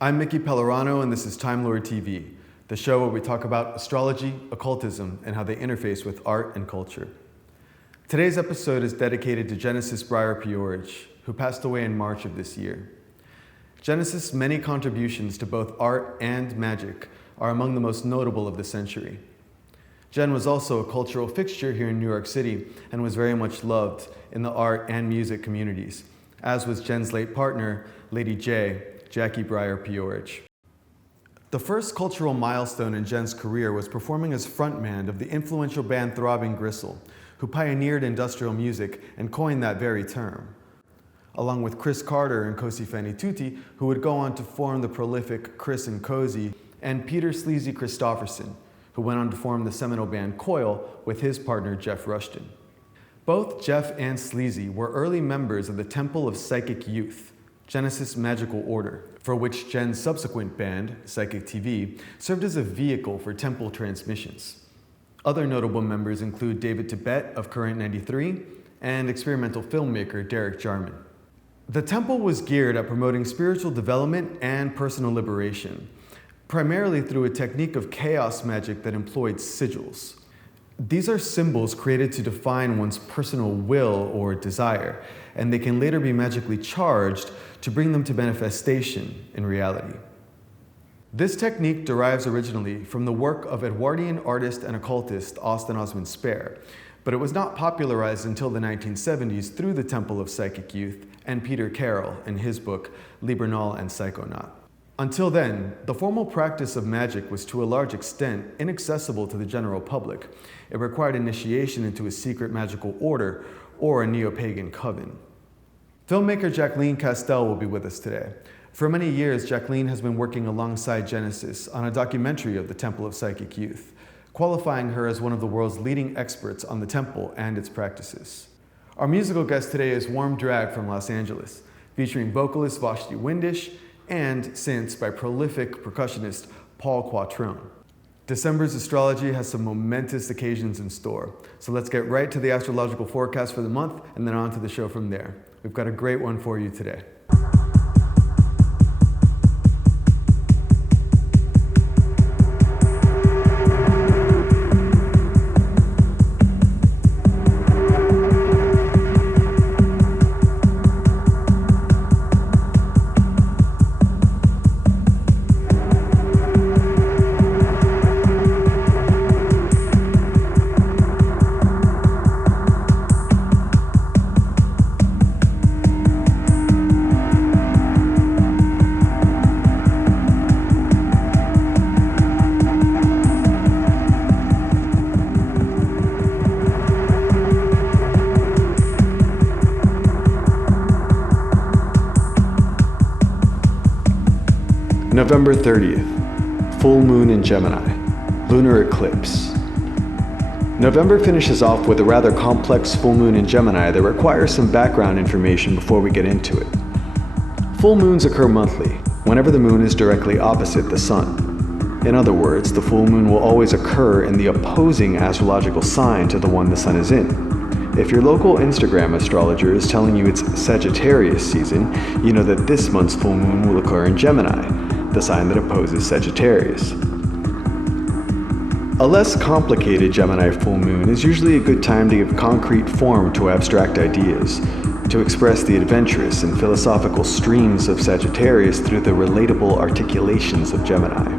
I'm Mickey Pellerano, and this is Time Lord TV, the show where we talk about astrology, occultism, and how they interface with art and culture. Today's episode is dedicated to Genesis Breyer P-Orridge, who passed away in March of this year. Genesis' many contributions to both art and magic are among the most notable of the century. Jen was also a cultural fixture here in New York City and was very much loved in the art and music communities, as was Jen's late partner, Lady J, Jackie Breyer P-Orridge. The first cultural milestone in Jen's career was performing as frontman of the influential band Throbbing Gristle, who pioneered industrial music and coined that very term, along with Chris Carter and Cosi Fan Tutti, who would go on to form the prolific Chris and Cosi, and Peter Sleazy Christopherson, who went on to form the seminal band Coil with his partner Jeff Rushton. Both Jeff and Sleazy were early members of the Temple of Psychic Youth, Genesis' magical order, for which Jen's subsequent band, Psychic TV, served as a vehicle for temple transmissions. Other notable members include David Tibet of Current 93 and experimental filmmaker Derek Jarman. The temple was geared at promoting spiritual development and personal liberation, primarily through a technique of chaos magic that employed sigils. These are symbols created to define one's personal will or desire, and they can later be magically charged to bring them to manifestation in reality. This technique derives originally from the work of Edwardian artist and occultist Austin Osman Spare, but it was not popularized until the 1970s through the Temple of Psychic Youth and Peter Carroll in his book Libernal and Psychonaut. Until then, the formal practice of magic was to a large extent inaccessible to the general public. It required initiation into a secret magical order or a neo-pagan coven. Filmmaker Jacqueline Castel will be with us today. For many years, Jacqueline has been working alongside Genesis on a documentary of the Temple of Psychic Youth, qualifying her as one of the world's leading experts on the temple and its practices. Our musical guest today is Warm Drag from Los Angeles, featuring vocalist Vashti Windish and synths by prolific percussionist Paul Quattrone. December's astrology has some momentous occasions in store, so let's get right to the astrological forecast for the month and then on to the show from there. We've got a great one for you today. November 30th, full moon in Gemini, lunar eclipse. November finishes off with a rather complex full moon in Gemini that requires some background information before we get into it. Full moons occur monthly, whenever the moon is directly opposite the sun. In other words, the full moon will always occur in the opposing astrological sign to the one the sun is in. If your local Instagram astrologer is telling you it's Sagittarius season, you know that this month's full moon will occur in Gemini, the sign that opposes Sagittarius. A less complicated Gemini full moon is usually a good time to give concrete form to abstract ideas, to express the adventurous and philosophical streams of Sagittarius through the relatable articulations of Gemini.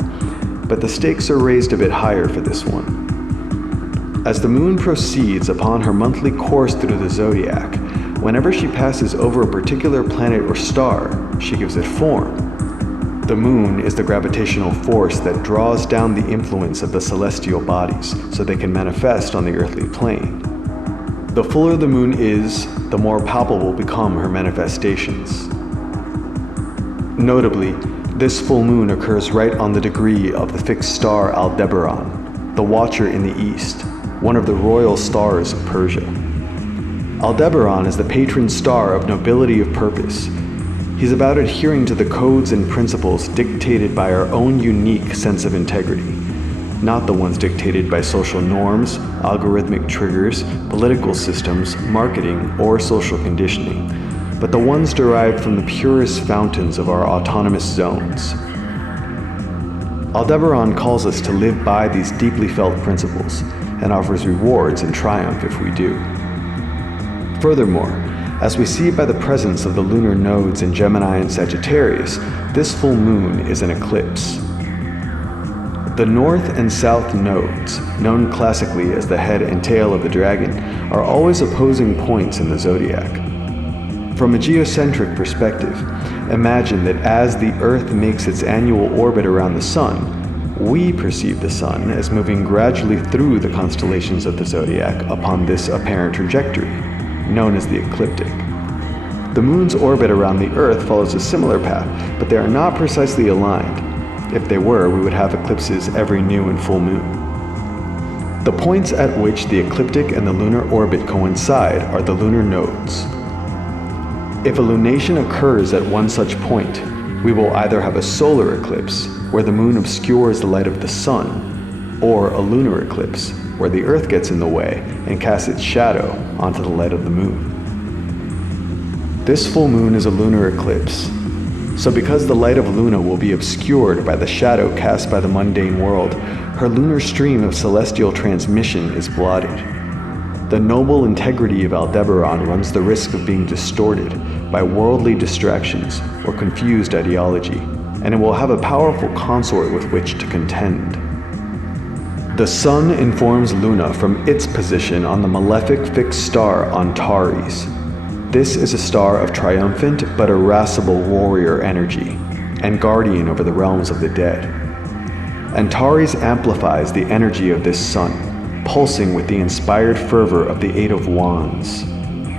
But the stakes are raised a bit higher for this one. As the moon proceeds upon her monthly course through the zodiac, whenever she passes over a particular planet or star, she gives it form. The moon is the gravitational force that draws down the influence of the celestial bodies so they can manifest on the earthly plane. The fuller the moon is, the more palpable become her manifestations. Notably, this full moon occurs right on the degree of the fixed star Aldebaran, the Watcher in the East, one of the royal stars of Persia. Aldebaran is the patron star of nobility of purpose. He's about adhering to the codes and principles dictated by our own unique sense of integrity, not the ones dictated by social norms, algorithmic triggers, political systems, marketing, or social conditioning, but the ones derived from the purest fountains of our autonomous zones. Aldebaran calls us to live by these deeply felt principles and offers rewards and triumph if we do. Furthermore, as we see by the presence of the lunar nodes in Gemini and Sagittarius, this full moon is an eclipse. The north and south nodes, known classically as the head and tail of the dragon, are always opposing points in the zodiac. From a geocentric perspective, imagine that as the Earth makes its annual orbit around the Sun, we perceive the Sun as moving gradually through the constellations of the zodiac upon this apparent trajectory, known as the ecliptic. The Moon's orbit around the Earth follows a similar path, but they are not precisely aligned. If they were, we would have eclipses every new and full moon. The points at which the ecliptic and the lunar orbit coincide are the lunar nodes. If a lunation occurs at one such point, we will either have a solar eclipse, where the moon obscures the light of the sun, or a lunar eclipse, where the Earth gets in the way and casts its shadow onto the light of the moon. This full moon is a lunar eclipse, so because the light of Luna will be obscured by the shadow cast by the mundane world, her lunar stream of celestial transmission is blotted. The noble integrity of Aldebaran runs the risk of being distorted by worldly distractions or confused ideology, and it will have a powerful consort with which to contend. The Sun informs Luna from its position on the malefic fixed star Antares. This is a star of triumphant but irascible warrior energy, and guardian over the realms of the dead. Antares amplifies the energy of this sun, pulsing with the inspired fervor of the Eight of Wands.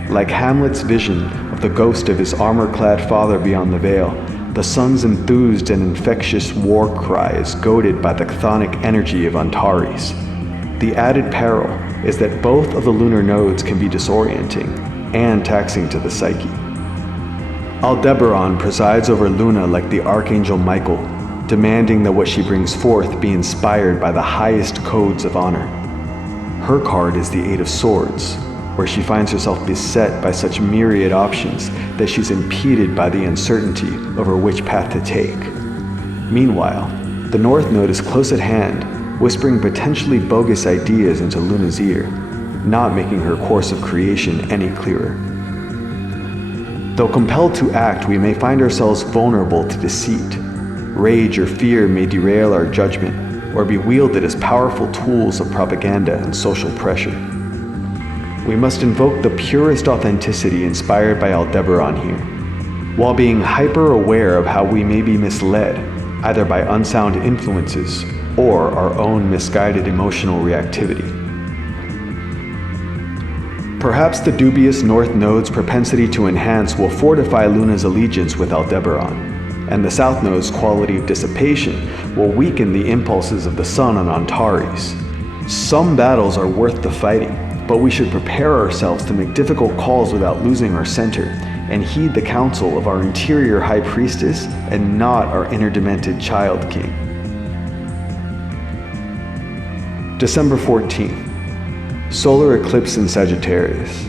Like Hamlet's vision of the ghost of his armor-clad father beyond the veil, the sun's enthused and infectious war cry is goaded by the chthonic energy of Antares. The added peril is that both of the lunar nodes can be disorienting and taxing to the psyche. Aldebaran presides over Luna like the Archangel Michael, demanding that what she brings forth be inspired by the highest codes of honor. Her card is the Eight of Swords, where she finds herself beset by such myriad options that she's impeded by the uncertainty over which path to take. Meanwhile, the North Node is close at hand, whispering potentially bogus ideas into Luna's ear, not making her course of creation any clearer. Though compelled to act, we may find ourselves vulnerable to deceit. Rage or fear may derail our judgment, or be wielded as powerful tools of propaganda and social pressure. We must invoke the purest authenticity inspired by Aldebaran here, while being hyper-aware of how we may be misled, either by unsound influences or our own misguided emotional reactivity. Perhaps the dubious North Node's propensity to enhance will fortify Luna's allegiance with Aldebaran, and the South Node's quality of dissipation will weaken the impulses of the Sun on Antares. Some battles are worth the fighting, but we should prepare ourselves to make difficult calls without losing our center, and heed the counsel of our interior High Priestess and not our interdemented Child King. December 14th. Solar eclipse in Sagittarius.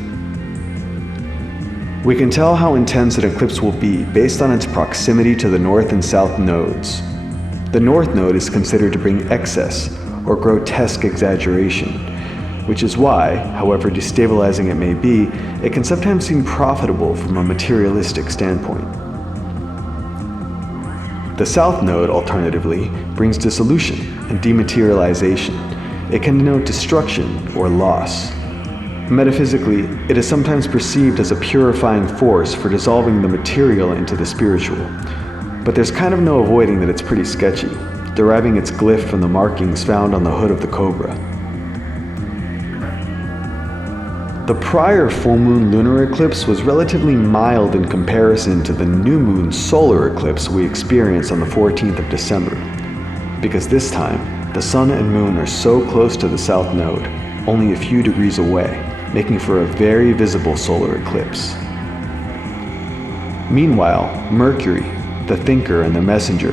We can tell how intense an eclipse will be based on its proximity to the North and South nodes. The North node is considered to bring excess or grotesque exaggeration, which is why, however destabilizing it may be, it can sometimes seem profitable from a materialistic standpoint. The South node, alternatively, brings dissolution and dematerialization. It can denote destruction or loss. Metaphysically, it is sometimes perceived as a purifying force for dissolving the material into the spiritual. But there's kind of no avoiding that it's pretty sketchy, deriving its glyph from the markings found on the hood of the cobra. The prior full moon lunar eclipse was relatively mild in comparison to the new moon solar eclipse we experienced on the 14th of December, because this time, the sun and moon are so close to the South node, only a few degrees away, making for a very visible solar eclipse. Meanwhile, Mercury, the thinker and the messenger,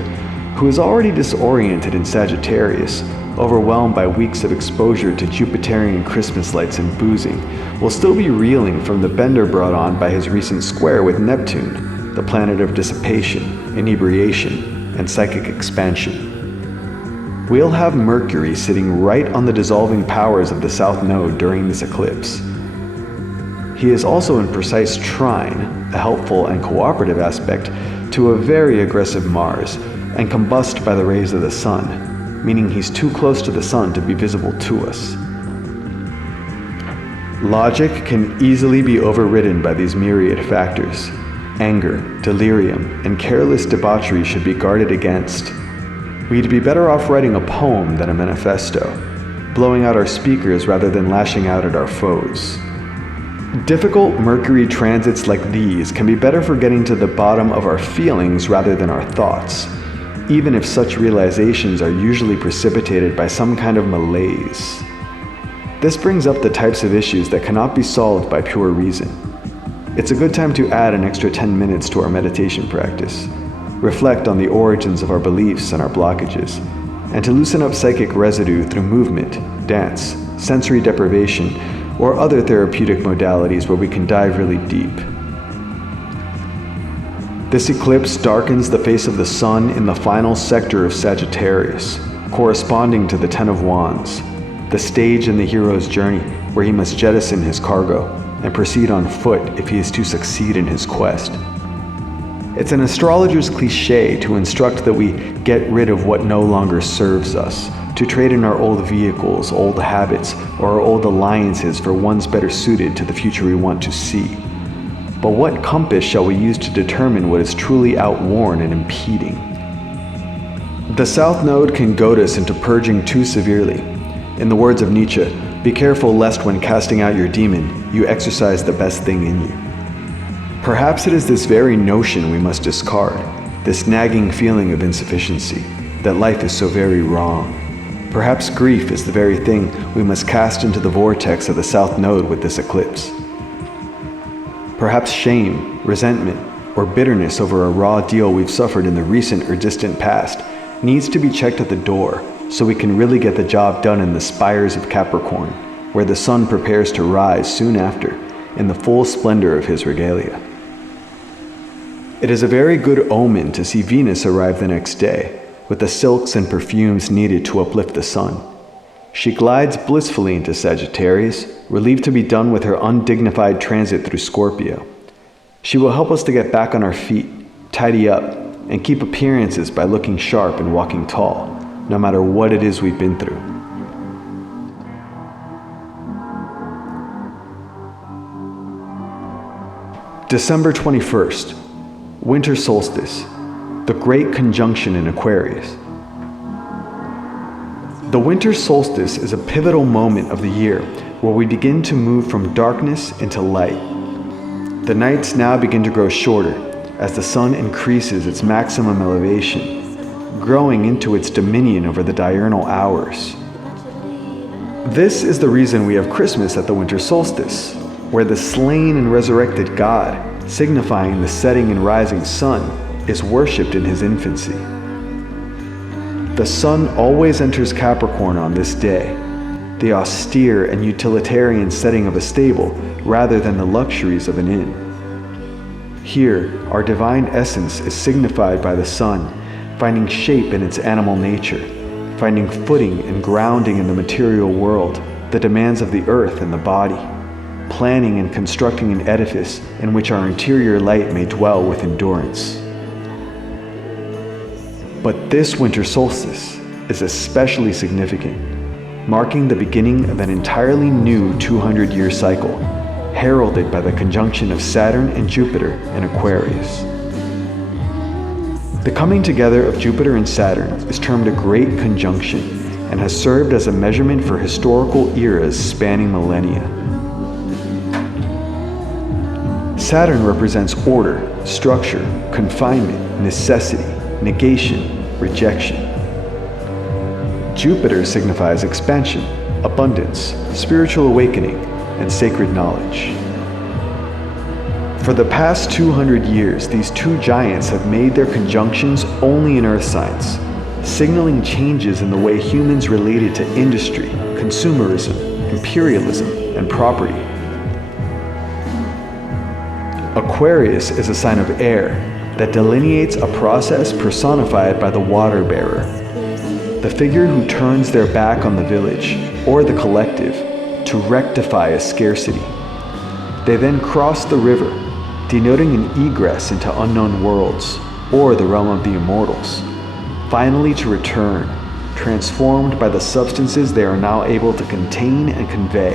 who is already disoriented in Sagittarius, overwhelmed by weeks of exposure to Jupiterian Christmas lights and boozing, will still be reeling from the bender brought on by his recent square with Neptune, the planet of dissipation, inebriation, and psychic expansion. We'll have Mercury sitting right on the dissolving powers of the South Node during this eclipse. He is also in precise trine, a helpful and cooperative aspect, to a very aggressive Mars, and combust by the rays of the Sun, meaning he's too close to the Sun to be visible to us. Logic can easily be overridden by these myriad factors. Anger, delirium, and careless debauchery should be guarded against. We'd be better off writing a poem than a manifesto, blowing out our speakers rather than lashing out at our foes. Difficult Mercury transits like these can be better for getting to the bottom of our feelings rather than our thoughts, even if such realizations are usually precipitated by some kind of malaise. This brings up the types of issues that cannot be solved by pure reason. It's a good time to add an extra 10 minutes to our meditation practice, reflect on the origins of our beliefs and our blockages, and to loosen up psychic residue through movement, dance, sensory deprivation, or other therapeutic modalities where we can dive really deep. This eclipse darkens the face of the Sun in the final sector of Sagittarius, corresponding to the Ten of Wands, the stage in the hero's journey where he must jettison his cargo and proceed on foot if he is to succeed in his quest. It's an astrologer's cliche to instruct that we get rid of what no longer serves us, to trade in our old vehicles, old habits, or our old alliances for ones better suited to the future we want to see. But what compass shall we use to determine what is truly outworn and impeding? The South Node can goad us into purging too severely. In the words of Nietzsche, be careful lest when casting out your demon, you exercise the best thing in you. Perhaps it is this very notion we must discard, this nagging feeling of insufficiency, that life is so very wrong. Perhaps grief is the very thing we must cast into the vortex of the South Node with this eclipse. Perhaps shame, resentment, or bitterness over a raw deal we've suffered in the recent or distant past needs to be checked at the door so we can really get the job done in the spires of Capricorn, where the Sun prepares to rise soon after in the full splendor of his regalia. It is a very good omen to see Venus arrive the next day, with the silks and perfumes needed to uplift the Sun. She glides blissfully into Sagittarius, relieved to be done with her undignified transit through Scorpio. She will help us to get back on our feet, tidy up, and keep appearances by looking sharp and walking tall, no matter what it is we've been through. December 21st, winter solstice, the great conjunction in Aquarius. The winter solstice is a pivotal moment of the year where we begin to move from darkness into light. The nights now begin to grow shorter as the Sun increases its maximum elevation, growing into its dominion over the diurnal hours. This is the reason we have Christmas at the winter solstice, where the slain and resurrected God, signifying the setting and rising sun, is worshipped in his infancy. The Sun always enters Capricorn on this day, the austere and utilitarian setting of a stable rather than the luxuries of an inn. Here, our divine essence is signified by the Sun, finding shape in its animal nature, finding footing and grounding in the material world, the demands of the earth and the body, planning and constructing an edifice in which our interior light may dwell with endurance. But this winter solstice is especially significant, marking the beginning of an entirely new 200-year cycle, heralded by the conjunction of Saturn and Jupiter in Aquarius. The coming together of Jupiter and Saturn is termed a great conjunction and has served as a measurement for historical eras spanning millennia. Saturn represents order, structure, confinement, necessity, negation, rejection. Jupiter signifies expansion, abundance, spiritual awakening, and sacred knowledge. For the past 200 years, these two giants have made their conjunctions only in earth signs, signaling changes in the way humans related to industry, consumerism, imperialism, and property. Aquarius is a sign of air that delineates a process personified by the water bearer, the figure who turns their back on the village or the collective to rectify a scarcity. They then cross the river, denoting an egress into unknown worlds or the realm of the immortals, finally to return, transformed by the substances they are now able to contain and convey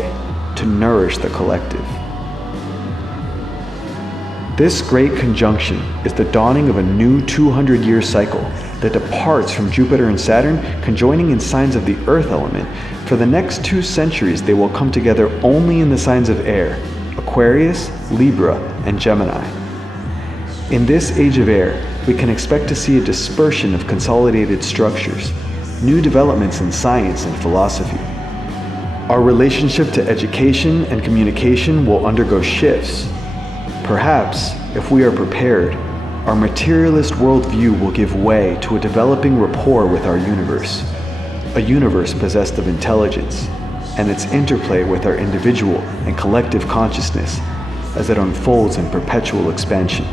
to nourish the collective. This great conjunction is the dawning of a new 200-year cycle that departs from Jupiter and Saturn conjoining in signs of the earth element. For the next 2 centuries, they will come together only in the signs of air, Aquarius, Libra, and Gemini. In this age of air, we can expect to see a dispersion of consolidated structures, new developments in science and philosophy. Our relationship to education and communication will undergo shifts. Perhaps, if we are prepared, our materialist worldview will give way to a developing rapport with our universe, a universe possessed of intelligence, and its interplay with our individual and collective consciousness as it unfolds in perpetual expansion.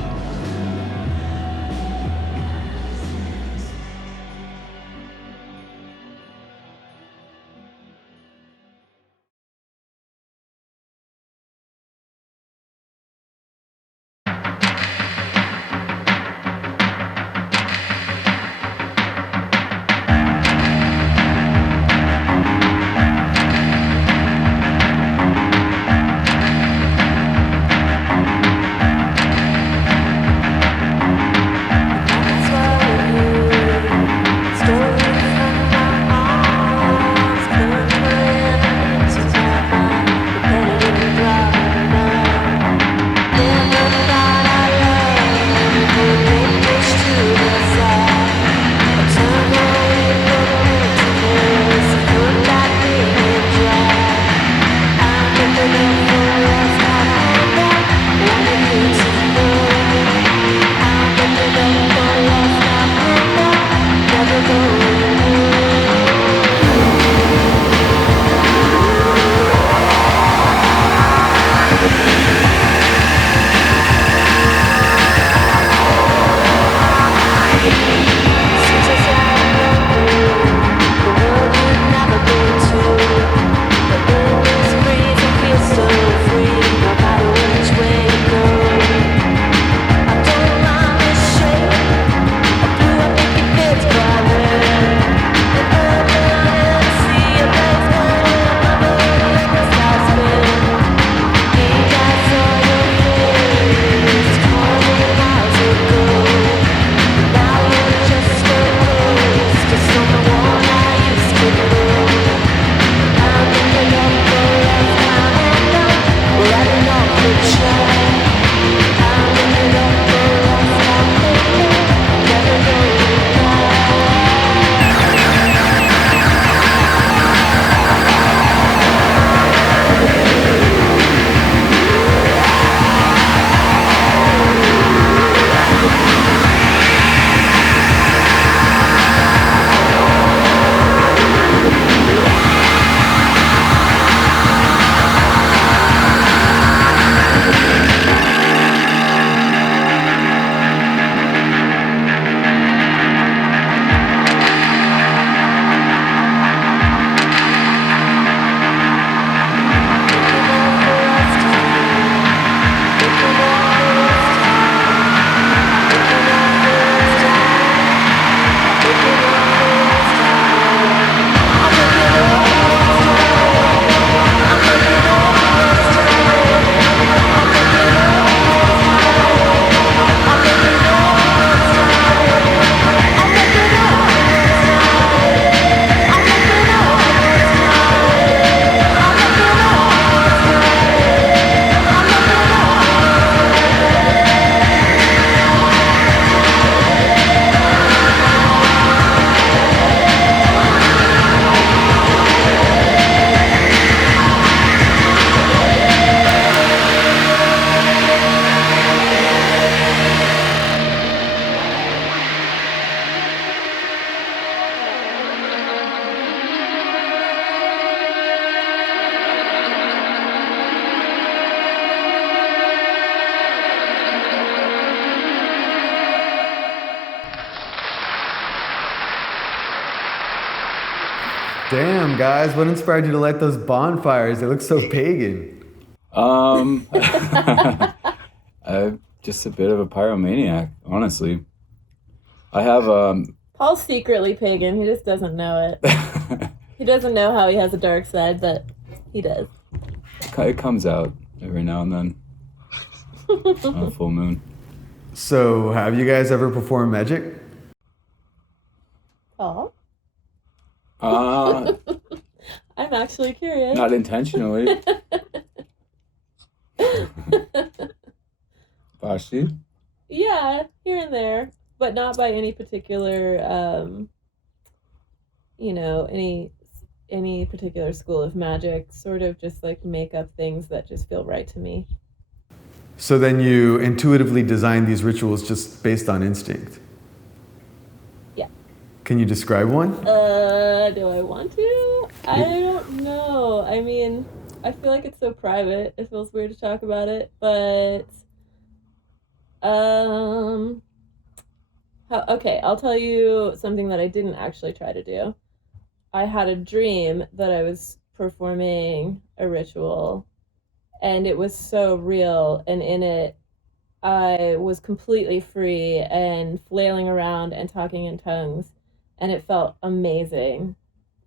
Damn, guys, what inspired you to light those bonfires? They look so pagan. I'm just a bit of a pyromaniac, honestly. I have Paul's secretly pagan. He just doesn't know it. He doesn't know how he has a dark side, but he does. It comes out every now and then on a full moon. So, have you guys ever performed magic? Paul? I'm actually curious. Not intentionally. Vashti? Yeah, here and there, but not by any particular, any particular school of magic. Sort of just like make up things that just feel right to me. So then you intuitively design these rituals just based on instinct? Yeah. Can you describe one? Do I want to? I don't know. I mean, I feel like it's so private. It feels weird to talk about it, but okay, I'll tell you something that I didn't actually try to do. I had a dream that I was performing a ritual, and it was so real, and in it I was completely free and flailing around and talking in tongues, and it felt amazing.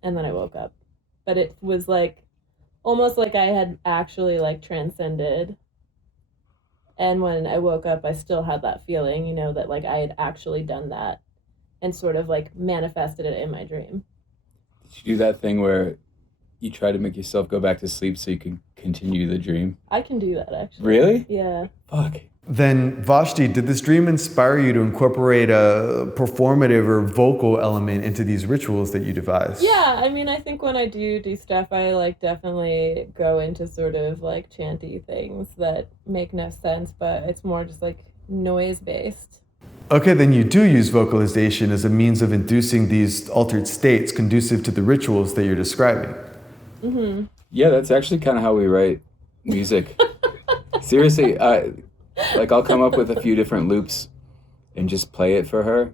And then I woke up. But it was like almost like I had actually like transcended. And when I woke up, I still had that feeling, that like I had actually done that and sort of like manifested it in my dream. Did you do that thing where you try to make yourself go back to sleep so you can continue the dream? I can do that, actually. Really? Yeah. Fuck. Then, Vashti, did this dream inspire you to incorporate a performative or vocal element into these rituals that you devised? Yeah, I mean, I think when I do stuff, I like definitely go into sort of like chanty things that make no sense, but it's more just like noise based. Okay, then you do use vocalization as a means of inducing these altered states conducive to the rituals that you're describing. Mm-hmm. Yeah, that's actually kind of how we write music. Seriously, I'll come up with a few different loops and just play it for her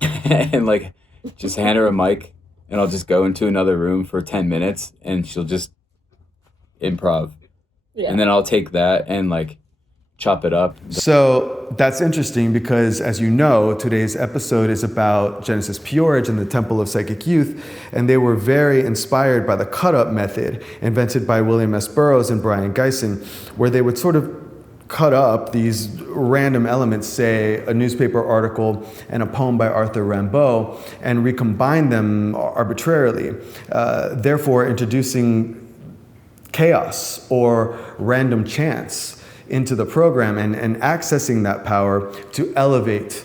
and like just hand her a mic and I'll just go into another room for 10 minutes and she'll just improv. Yeah. And then I'll take that and like chop it up. So that's interesting because, as you know, today's episode is about Genesis P-Orridge and the Temple of Psychic Youth, and they were very inspired by the cut-up method invented by William S. Burroughs and Brian Geisen, where they would sort of cut up these random elements, say a newspaper article and a poem by Arthur Rimbaud, and recombine them arbitrarily, therefore introducing chaos or random chance into the program and accessing that power to elevate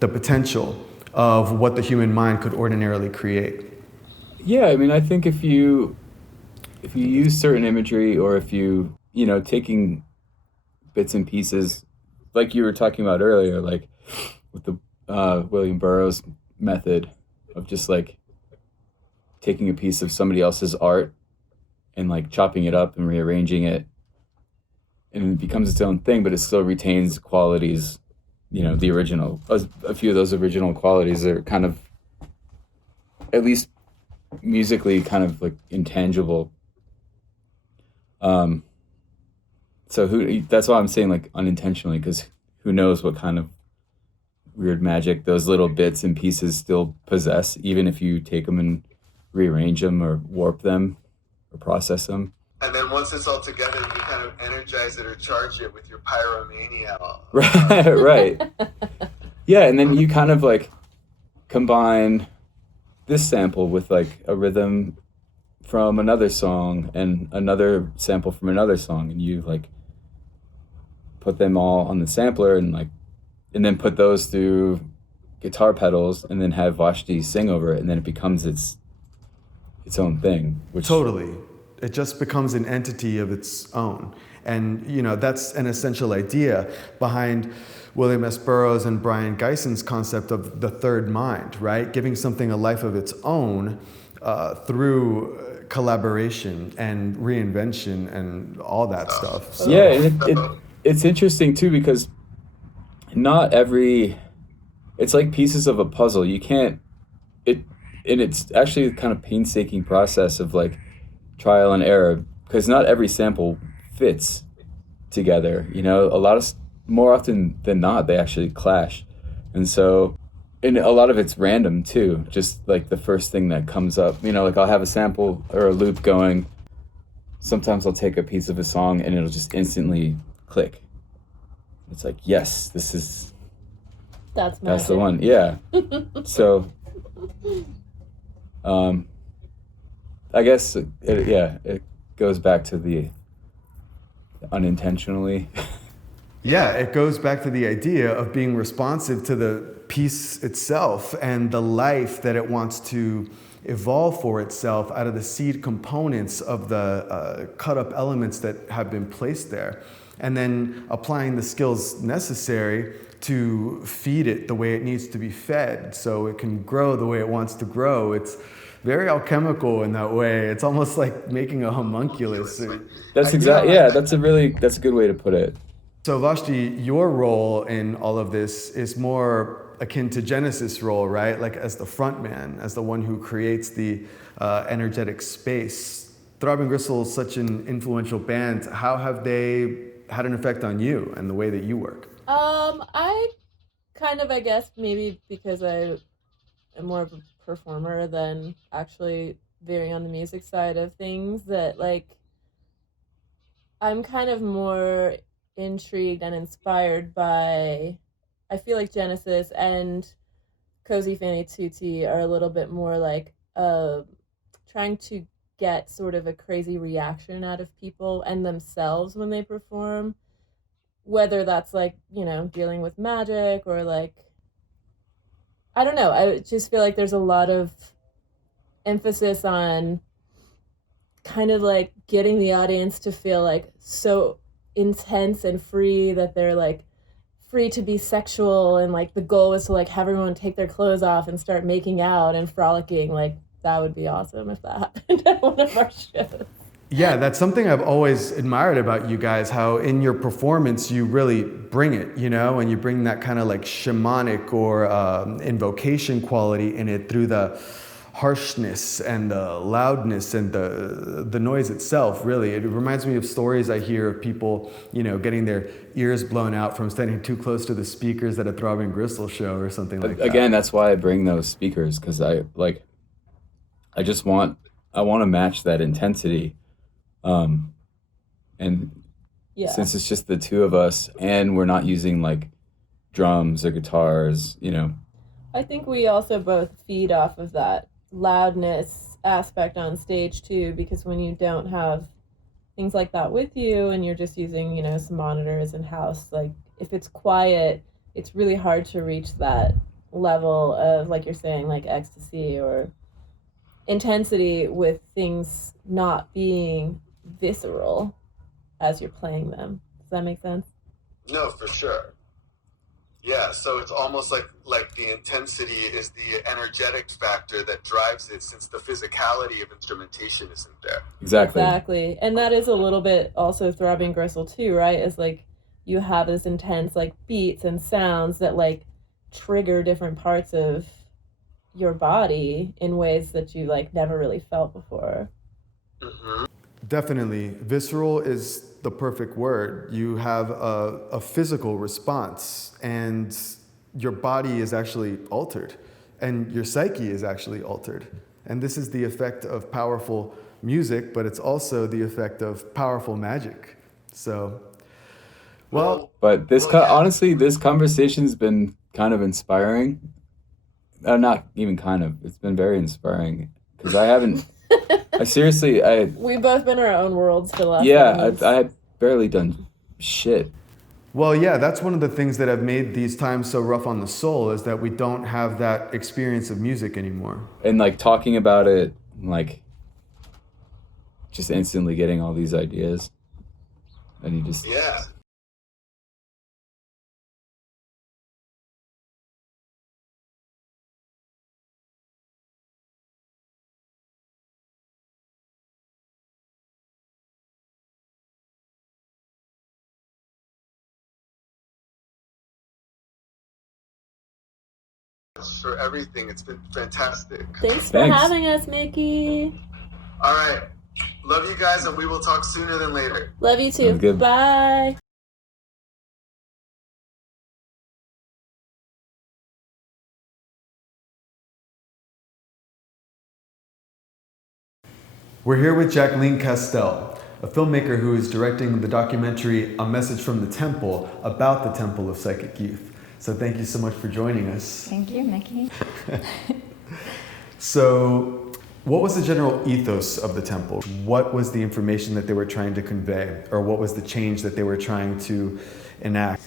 the potential of what the human mind could ordinarily create. Yeah, I mean, I think if you use certain imagery or if taking bits and pieces, like you were talking about earlier, like with the William Burroughs method of just like taking a piece of somebody else's art and like chopping it up and rearranging it, and it becomes its own thing, but it still retains qualities, the original. A few of those original qualities are kind of, at least musically, kind of like intangible. So that's why I'm saying like unintentionally, because who knows what kind of weird magic those little bits and pieces still possess, even if you take them and rearrange them or warp them or process them. And then once it's all together, you kind of energize it or charge it with your pyromania. Right. Yeah, and then you kind of like combine this sample with like a rhythm from another song and another sample from another song, and you like put them all on the sampler and then put those through guitar pedals and then have Vashti sing over it, and then it becomes its own thing. Totally. It just becomes an entity of its own. And, that's an essential idea behind William S. Burroughs and Brian Geisen's concept of the third mind, right? Giving something a life of its own through collaboration and reinvention and all that stuff. So. Yeah, and it's interesting too, because it's like pieces of a puzzle. and it's actually a kind of painstaking process of like trial and error, because not every sample fits together. You know, more often than not, they actually clash, and so, and a lot of it's random too. Just like the first thing that comes up. You know, like I'll have a sample or a loop going. Sometimes I'll take a piece of a song and it'll just instantly click. It's like, yes, That's the one. Yeah. So, I guess it goes back to the unintentionally. Yeah, it goes back to the idea of being responsive to the piece itself and the life that it wants to evolve for itself out of the seed components of the cut up elements that have been placed there. And then applying the skills necessary to feed it the way it needs to be fed so it can grow the way it wants to grow. It's very alchemical in that way. It's almost like making a homunculus. That's that's a good way to put it. So Vashti, your role in all of this is more akin to Genesis' role, right? Like as the front man, as the one who creates the energetic space. Throbbing Gristle is such an influential band. How have they had an effect on you and the way that you work? I kind of, I guess, maybe because I am more of a performer than actually veering on the music side of things, that like I'm kind of more intrigued and inspired by, I feel like Genesis and Cozy Fanny Tutti are a little bit more like trying to get sort of a crazy reaction out of people and themselves when they perform, whether that's like, you know, dealing with magic or like, I don't know. I just feel like there's a lot of emphasis on kind of like getting the audience to feel like so intense and free that they're like free to be sexual, and like the goal was to like have everyone take their clothes off and start making out and frolicking. Like that would be awesome if that happened at one of our shows. Yeah, that's something I've always admired about you guys, how in your performance you really bring it, you know, and you bring that kind of like shamanic or invocation quality in it through the harshness and the loudness and the noise itself, really. It reminds me of stories I hear of people, you know, getting their ears blown out from standing too close to the speakers at a Throbbing Gristle show or something like that. Again, that's why I bring those speakers, because I want to match that intensity. And Yeah. Since it's just the two of us and we're not using like drums or guitars, you know. I think we also both feed off of that loudness aspect on stage too, because when you don't have things like that with you and you're just using, you know, some monitors in house, like if it's quiet, it's really hard to reach that level of, like you're saying, like ecstasy or intensity with things not being visceral as you're playing them. Does that make sense? No, for sure. Yeah, so it's almost like the intensity is the energetic factor that drives it, since the physicality of instrumentation isn't there. Exactly. And that is a little bit also Throbbing Gristle too, right? Is like you have this intense like beats and sounds that like trigger different parts of your body in ways that you like never really felt before. Mm-hmm. Definitely. Visceral is the perfect word. You have a physical response, and your body is actually altered, and your psyche is actually altered. And this is the effect of powerful music, but it's also the effect of powerful magic. So, well. But honestly, this conversation's been kind of inspiring. Not even kind of. It's been very inspiring, because I haven't. We've both been in our own worlds for the last. Yeah, I had barely done shit. Well, yeah, that's one of the things that have made these times so rough on the soul, is that we don't have that experience of music anymore. And like talking about it, like just instantly getting all these ideas, and you just for everything. It's been fantastic. Thanks for having us, Mickey. All right. Love you guys, and we will talk sooner than later. Love you too. Bye. We're here with Jacqueline Castel, a filmmaker who is directing the documentary A Message from the Temple about the Temple of Psychic Youth. So thank you so much for joining us. Thank you, Mickey. So, what was the general ethos of the temple? What was the information that they were trying to convey? Or what was the change that they were trying to enact?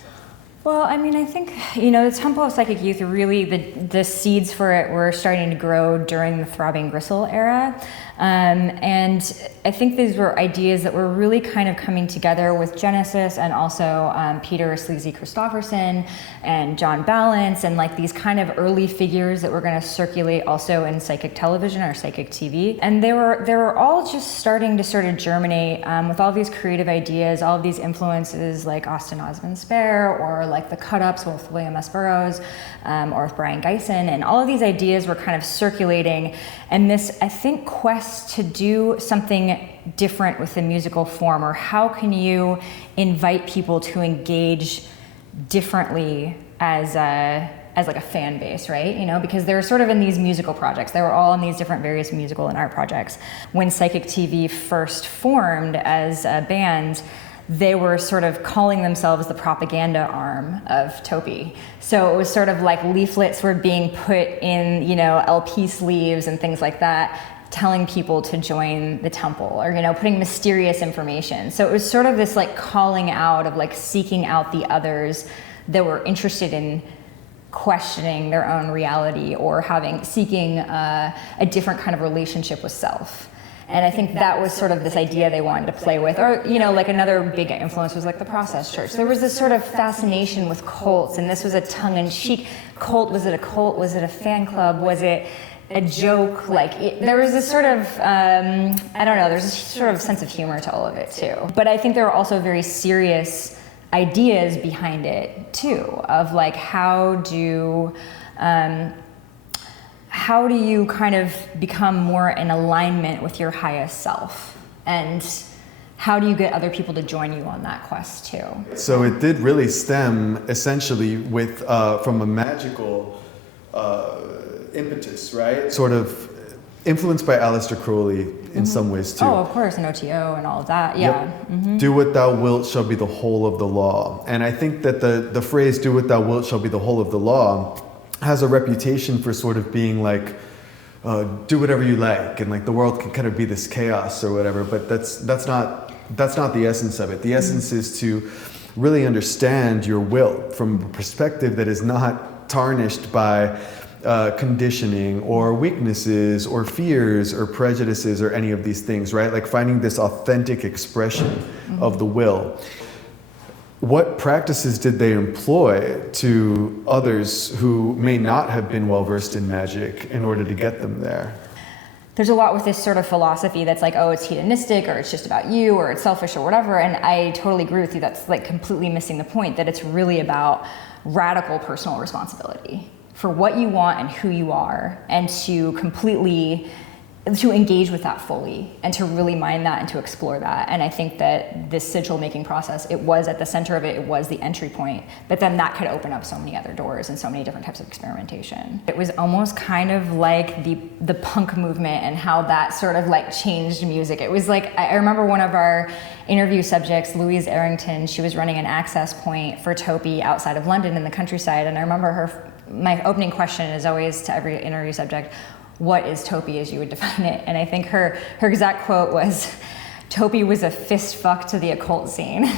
Well, I mean, I think, the Temple of Psychic Youth, really, the seeds for it were starting to grow during the Throbbing Gristle era. And I think these were ideas that were really kind of coming together with Genesis and also Peter Sleazy Christopherson and John Balance and like these kind of early figures that were going to circulate also in psychic television or psychic TV. And they were all just starting to sort of germinate with all these creative ideas, all of these influences like Austin Osman Spare or like the cut-ups with William S. Burroughs or with Brian Geisen. And all of these ideas were kind of circulating. And this, I think, quest to do something different with the musical form, or how can you invite people to engage differently as like a fan base, right? Because they were sort of in these musical projects. They were all in these different various musical and art projects. When Psychic TV first formed as a band, they were sort of calling themselves the propaganda arm of TOPI. So it was sort of like leaflets were being put in, LP sleeves and things like that, telling people to join the temple or, putting mysterious information. So it was sort of this like calling out of like seeking out the others that were interested in questioning their own reality or seeking a different kind of relationship with self. And I think that was sort of this idea they wanted to play with. Or, like another big influence was like the Process Church. There was this sort of fascination with cults, and this was a tongue-in-cheek cult. Was it a cult? Was it a fan club? Was it a joke? There was this sort of, there's this sort of sense of humor to all of it too. But I think there were also very serious ideas behind it too, of like how do you kind of become more in alignment with your highest self? And how do you get other people to join you on that quest too? So it did really stem essentially with from a magical impetus, right? Sort of influenced by Aleister Crowley in some ways too. Oh, of course, and OTO and all of that, yeah. Yep. Mm-hmm. Do what thou wilt shall be the whole of the law. And I think that the phrase do what thou wilt shall be the whole of the law has a reputation for sort of being like, do whatever you like, and like the world can kind of be this chaos or whatever, but that's not the essence of it. The essence is to really understand your will from a perspective that is not tarnished by conditioning or weaknesses or fears or prejudices or any of these things, right? Like finding this authentic expression of the will. What practices did they employ to others who may not have been well versed in magic in order to get them there? There's a lot with this sort of philosophy that's like, oh, it's hedonistic, or it's just about you, or it's selfish, or whatever. And I totally agree with you. That's like completely missing the point, that it's really about radical personal responsibility for what you want and who you are, and to engage with that fully and to really mind that and to explore that. And I think that this sigil making process, it was at the center of it, it was the entry point, but then that could open up so many other doors and so many different types of experimentation. It was almost kind of like the punk movement and how that sort of like changed music. It was like, I remember one of our interview subjects, Louise Arrington, she was running an access point for TOPI outside of London in the countryside. And I remember my opening question is always to every interview subject, what is TOPI as you would define it? And I think her exact quote was, TOPI was a fist fuck to the occult scene.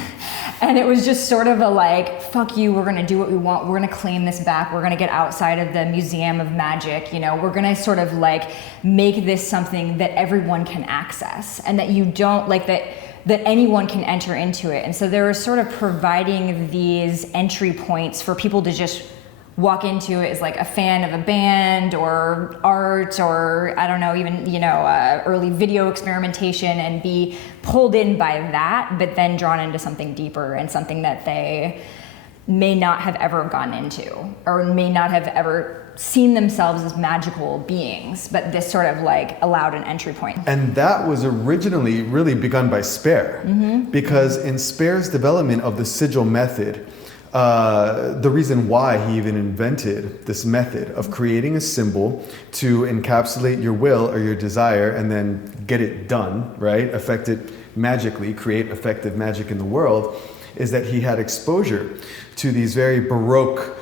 And it was just sort of a like, fuck you, we're gonna do what we want, we're gonna claim this back, we're gonna get outside of the Museum of Magic, we're gonna sort of like make this something that everyone can access, and that you don't, like that anyone can enter into it. And so they were sort of providing these entry points for people to just walk into it as like a fan of a band or art or I don't know, even, early video experimentation, and be pulled in by that, but then drawn into something deeper and something that they may not have ever gone into or may not have ever seen themselves as magical beings, but this sort of like allowed an entry point. And that was originally really begun by Speer, because in Speer's development of the sigil method, the reason why he even invented this method of creating a symbol to encapsulate your will or your desire and then get it done, right? Affect it magically, create effective magic in the world, is that he had exposure to these very Baroque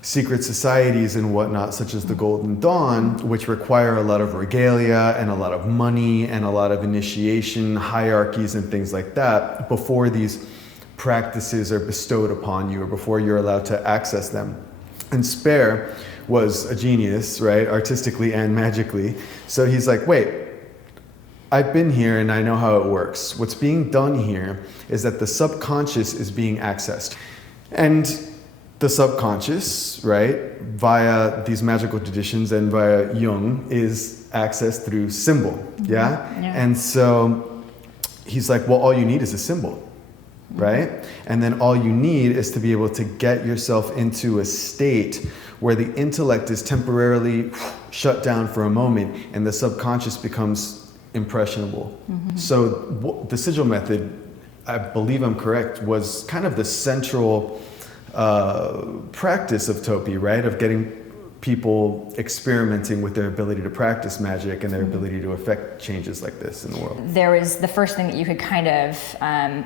secret societies and whatnot, such as the Golden Dawn, which require a lot of regalia and a lot of money and a lot of initiation, hierarchies and things like that before these practices are bestowed upon you or before you're allowed to access them. And Speer was a genius, right, artistically and magically. So he's like, wait, I've been here and I know how it works. What's being done here is that the subconscious is being accessed. And the subconscious, right, via these magical traditions and via Jung, is accessed through symbol, yeah? And so he's like, well, all you need is a symbol. Right? And then all you need is to be able to get yourself into a state where the intellect is temporarily shut down for a moment and the subconscious becomes impressionable. So the sigil method, I believe I'm correct, was kind of the central practice of Topi, right? Of getting people experimenting with their ability to practice magic and their ability to affect changes like this in the world. There was the first thing that you could kind of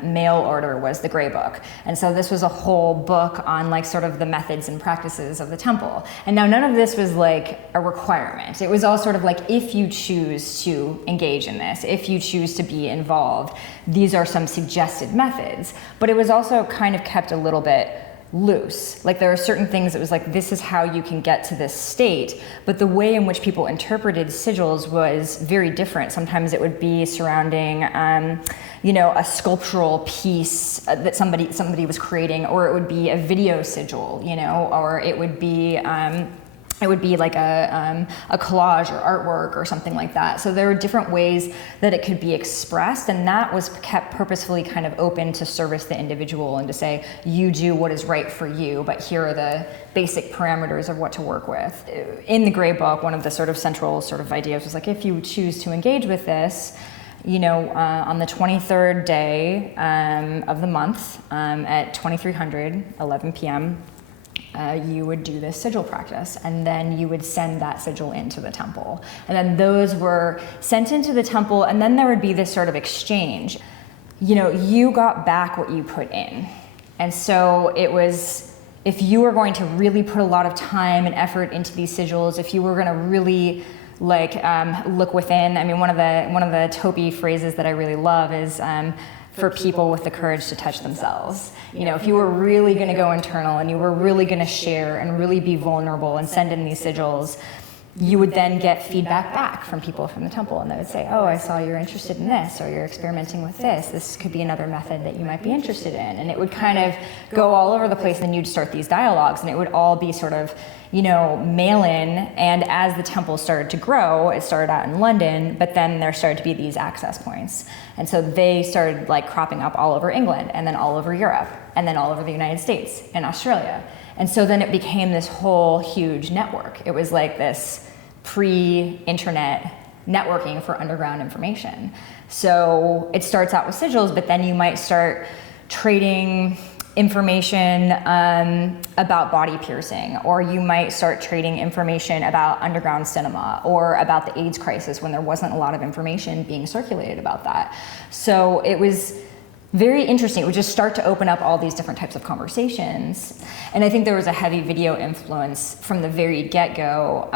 mail order was the Grey Book. And so this was a whole book on like sort of the methods and practices of the temple. And now none of this was like a requirement. It was all sort of like, if you choose to engage in this, if you choose to be involved, these are some suggested methods. But it was also kind of kept a little bit loose. Like there are certain things that was like, this is how you can get to this state, but the way in which people interpreted sigils was very different. Sometimes it would be surrounding, a sculptural piece that somebody was creating, or it would be a video sigil, or it would be like a collage or artwork or something like that. So there were different ways that it could be expressed, and that was kept purposefully kind of open to service the individual and to say, you do what is right for you, but here are the basic parameters of what to work with. In the Grey Book, one of the sort of central sort of ideas was like, if you choose to engage with this, on the 23rd day of the month at 2300, 11 p.m., you would do this sigil practice, and then you would send that sigil into the temple. And then those were sent into the temple, and then there would be this sort of exchange. You got back what you put in. And so it was, if you were going to really put a lot of time and effort into these sigils, if you were going to really look within, I mean, one of the Topi phrases that I really love is, for people with the courage to touch themselves. If you were really going to go internal and you were really going to share and really be vulnerable and send in these sigils, you would then get feedback back from people from the temple, and they would say, oh, I saw you're interested in this, or you're experimenting with this. This could be another method that you might be interested in. And it would kind of go all over the place, and then you'd start these dialogues, and it would all be sort of, mail-in. And as the temple started to grow, it started out in London, but then there started to be these access points. And so they started like cropping up all over England, and then all over Europe, and then all over the United States and Australia. And so then it became this whole huge network. It was like this pre-internet networking for underground information. So it starts out with sigils, but then you might start trading information about body piercing, or you might start trading information about underground cinema, or about the AIDS crisis when there wasn't a lot of information being circulated about that. So it was very interesting. It would just start to open up all these different types of conversations. And I think there was a heavy video influence from the very get-go,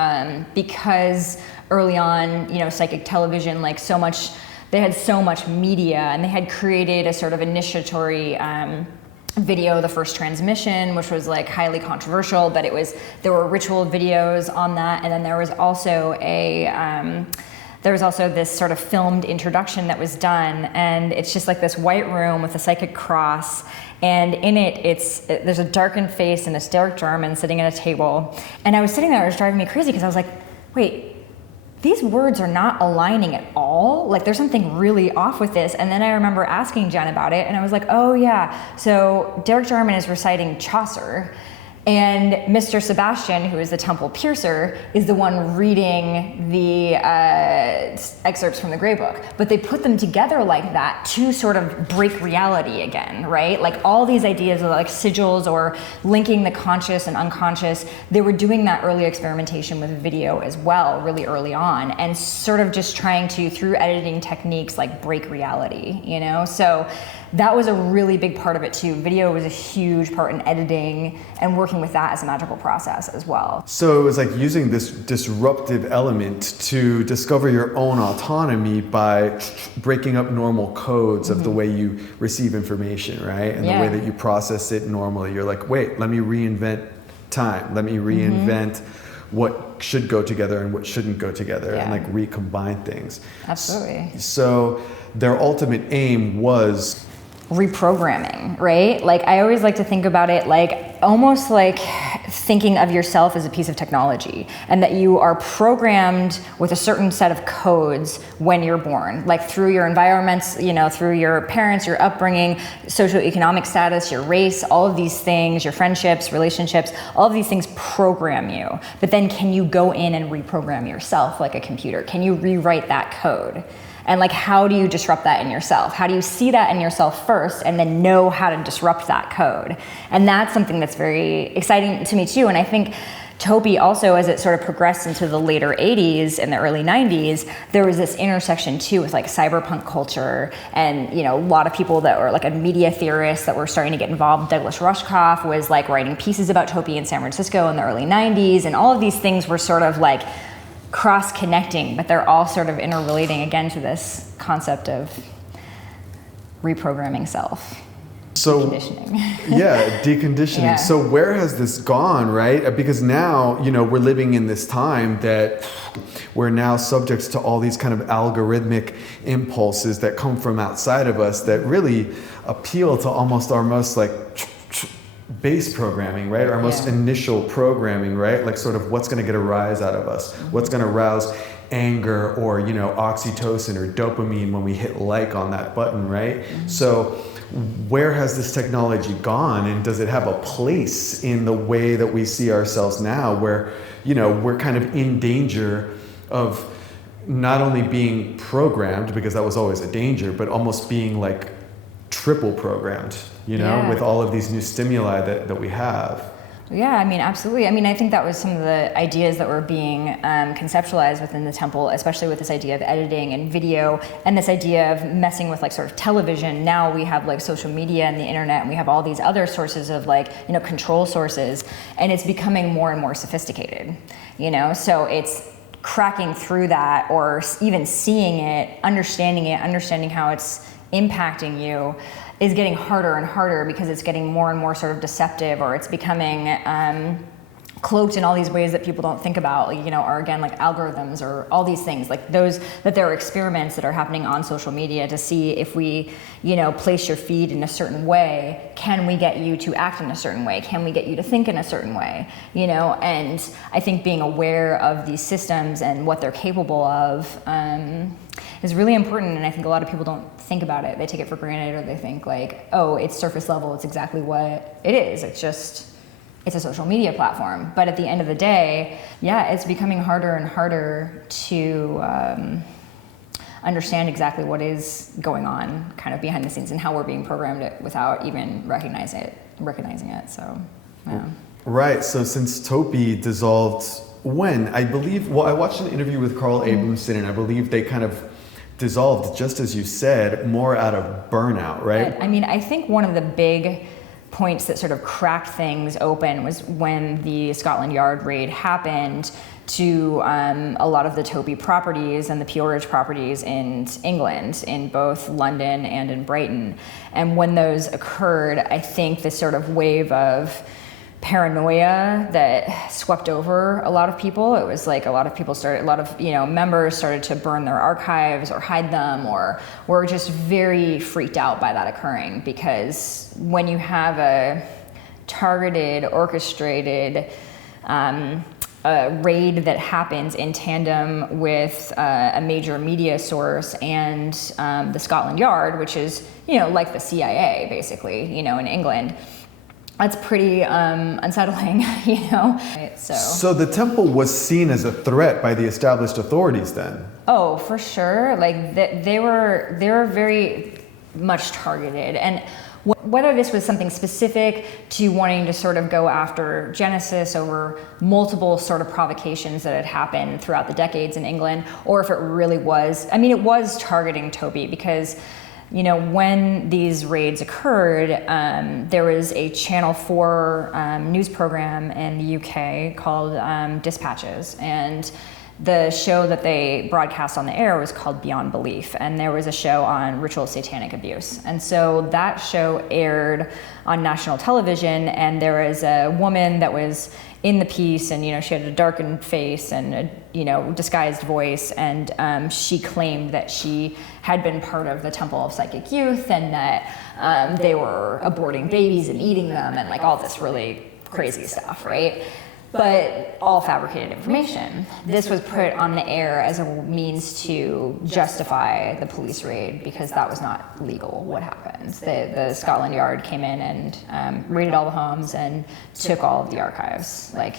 because early on, psychic television, they had so much media, and they had created a sort of initiatory video, the first transmission, which was like highly controversial, but there were ritual videos on that, and then there was also this sort of filmed introduction that was done, and it's just like this white room with a psychic cross, and in it, there's a darkened face and a Derek Jarman sitting at a table, and I was sitting there, it was driving me crazy because I was like, wait, these words are not aligning at all. Like there's something really off with this. And then I remember asking Jen about it, and I was like, oh yeah, so Derek Jarman is reciting Chaucer, And Mr. Sebastian, who is the temple piercer, is the one reading the excerpts from the Grey Book. But they put them together like that to sort of break reality again, right? Like all these ideas of like sigils or linking the conscious and unconscious, they were doing that early experimentation with video as well, really early on, and sort of just trying to, through editing techniques, like break reality, you know? So that was a really big part of it too. Video was a huge part in editing and working with that as a magical process as well. So it was like using this disruptive element to discover your own autonomy by breaking up normal codes of the way you receive information, right? And the way that you process it normally. You're like, wait, let me reinvent time. Let me reinvent what should go together and what shouldn't go together, and like recombine things. Absolutely. So their ultimate aim was reprogramming, right? Like I always like to think about it like almost like thinking of yourself as a piece of technology, and that you are programmed with a certain set of codes when you're born, like through your environments, you know, through your parents, your upbringing, socioeconomic status, your race, all of these things, your friendships, relationships, all of these things program you. But then can you go in and reprogram yourself like a computer? Can you rewrite that code? And like, how do you disrupt that in yourself? How do you see that in yourself first and then know how to disrupt that code? And that's something that's very exciting to me too. And I think Topi also, as it sort of progressed into the later 80s and the early 90s, there was this intersection too with like cyberpunk culture, and you know, a lot of people that were like a media theorists that were starting to get involved. Douglas Rushkoff was like writing pieces about Topi in San Francisco in the early 90s, and all of these things were sort of like cross-connecting, but they're all sort of interrelating again to this concept of reprogramming self. So, deconditioning. Deconditioning. Yeah. So where has this gone, right? Because now, you know, we're living in this time that we're now subjects to all these kind of algorithmic impulses that come from outside of us that really appeal to almost our most like base programming, right? Our most initial programming, right? Like sort of what's going to get a rise out of us, what's going to rouse anger or, you know, oxytocin or dopamine when we hit like on that button, right? So where has this technology gone, and does it have a place in the way that we see ourselves now, where, you know, we're kind of in danger of not only being programmed, because that was always a danger, but almost being like triple programmed, you know, with all of these new stimuli that we have. Yeah, I mean, absolutely. I mean, I think that was some of the ideas that were being conceptualized within the temple, especially with this idea of editing and video, and this idea of messing with like sort of television. Now we have like social media and the internet, and we have all these other sources of like, you know, control sources, and it's becoming more and more sophisticated, you know, so it's cracking through that, or even seeing it, understanding how it's impacting you, is getting harder and harder, because it's getting more and more sort of deceptive, or it's becoming cloaked in all these ways that people don't think about, you know, are again like algorithms or all these things like those, that there are experiments that are happening on social media to see if we, you know, place your feed in a certain way, can we get you to act in a certain way? Can we get you to think in a certain way? You know, and I think being aware of these systems and what they're capable of is really important, and I think a lot of people don't think about it. They take it for granted, or they think like, oh, it's surface level, it's exactly what it is. It's just, it's a social media platform. But at the end of the day, it's becoming harder and harder to understand exactly what is going on kind of behind the scenes and how we're being programmed it without even recognizing it. So, yeah. Right, so since Topi dissolved when? I believe, well, I watched an interview with Carl Abramson, and I believe they kind of dissolved, just as you said, more out of burnout, right? I mean, I think one of the big points that sort of cracked things open was when the Scotland Yard raid happened to a lot of the Topi properties and the P-Orridge properties in England, in both London and in Brighton. And when those occurred, I think this sort of wave of paranoia that swept over a lot of people. It was like a lot of you know, members started to burn their archives or hide them, or were just very freaked out by that occurring, because when you have a targeted, orchestrated raid that happens in tandem with a major media source and the Scotland Yard, which is, you know, like the CIA basically, you know, in England, that's pretty unsettling, So the temple was seen as a threat by the established authorities then? Oh, for sure. Like they were very much targeted, and whether this was something specific to wanting to sort of go after Genesis over multiple sort of provocations that had happened throughout the decades in England, or if it really was, I mean, it was targeting Toby because, when these raids occurred, there was a Channel 4 news program in the UK called Dispatches, and the show that they broadcast on the air was called Beyond Belief, and there was a show on ritual satanic abuse. And so that show aired on national television, and there was a woman that was in the piece, and she had a darkened face and a disguised voice, and she claimed that she had been part of the Temple of Psychic Youth, and that they were aborting babies and eating them, and like all this really crazy stuff, right? But all fabricated information. This was put on the air as a means to justify the police raid because that was not legal. What happened? The Scotland Yard came in and raided all the homes and took all of the archives. By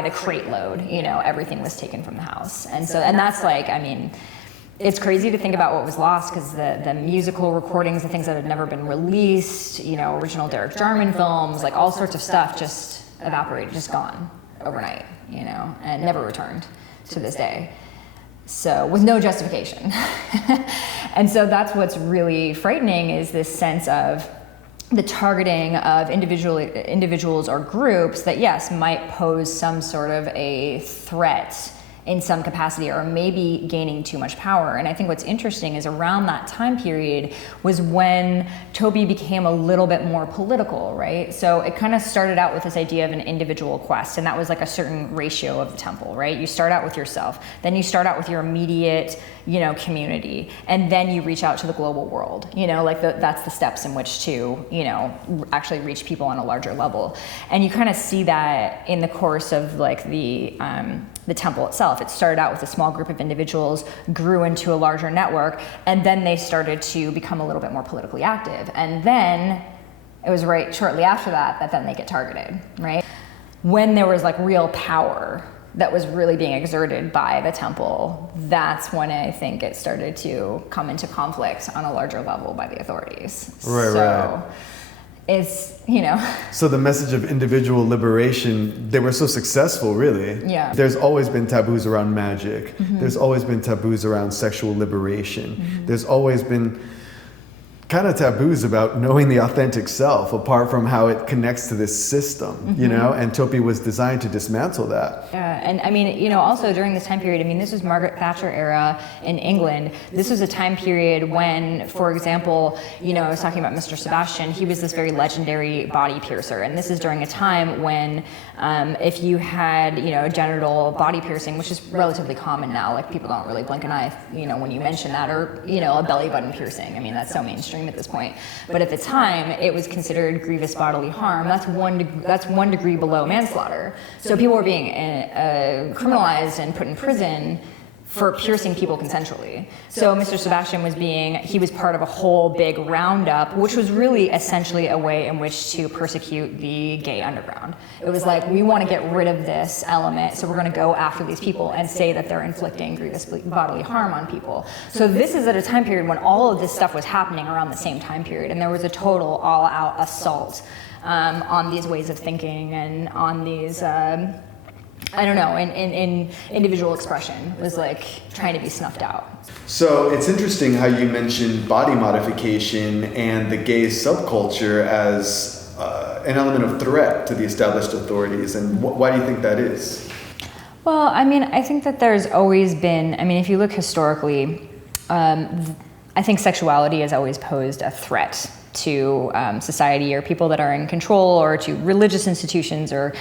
the crate load. Everything was taken from the house, and that's it's crazy to think about what was lost because the musical recordings, the things that had never been released, original Derek Jarman films, like all sorts of stuff just evaporated, just gone overnight, and never returned to this day. So with no justification. And so that's what's really frightening is this sense of the targeting of individuals or groups that, yes, might pose some sort of a threat in some capacity or maybe gaining too much power. And I think what's interesting is around that time period was when Toby became a little bit more political, right? So it kind of started out with this idea of an individual quest, and that was like a certain ratio of the temple, right? You start out with yourself, then you start out with your immediate, community, and then you reach out to the global world, that's the steps in which to, actually reach people on a larger level. And you kind of see that in the course of like the temple itself. It started out with a small group of individuals, grew into a larger network, and then they started to become a little bit more politically active. And then it was right shortly after that then they get targeted, right? When there was like real power that was really being exerted by the temple, that's when I think it started to come into conflict on a larger level by the authorities. Right. It's, So the message of individual liberation, they were so successful, really. Yeah. There's always been taboos around magic. Mm-hmm. There's always been taboos around sexual liberation. Mm-hmm. There's always been kind of taboos about knowing the authentic self, apart from how it connects to this system, Mm-hmm. and Topi was designed to dismantle that. Yeah, and also during this time period, this was Margaret Thatcher era in England. This was a time period when, for example, I was talking about Mr. Sebastian, he was this very legendary body piercer, and this is during a time when if you had, a genital body piercing, which is relatively common now, like people don't really blink an eye, when you mention that, or, a belly button piercing, that's so mainstream at this point. But at the time, it was considered grievous bodily harm. That's one degree below manslaughter. So people were being criminalized and put in prison for piercing people consensually. So Mr. Sebastian he was part of a whole big roundup, which was really essentially a way in which to persecute the gay underground. It was like, we want to get rid of this element, so we're going to go after these people and say that they're inflicting grievous bodily harm on people. So this is at a time period when all of this stuff was happening around the same time period, and there was a total all-out assault on these ways of thinking and on these in individual expression was like trying to be snuffed out. So it's interesting how you mentioned body modification and the gay subculture as an element of threat to the established authorities. And why do you think that is? Well, I think that there's always been, if you look historically, I think sexuality has always posed a threat to society or people that are in control, or to religious institutions or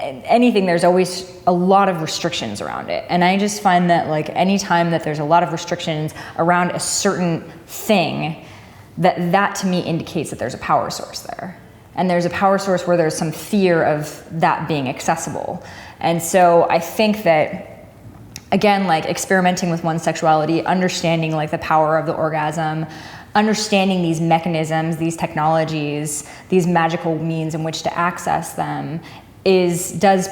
anything. There's always a lot of restrictions around it. And I just find that like anytime that there's a lot of restrictions around a certain thing, that to me indicates that there's a power source there. And there's a power source where there's some fear of that being accessible. And so I think that, again, like experimenting with one's sexuality, understanding like the power of the orgasm, understanding these mechanisms, these technologies, these magical means in which to access them does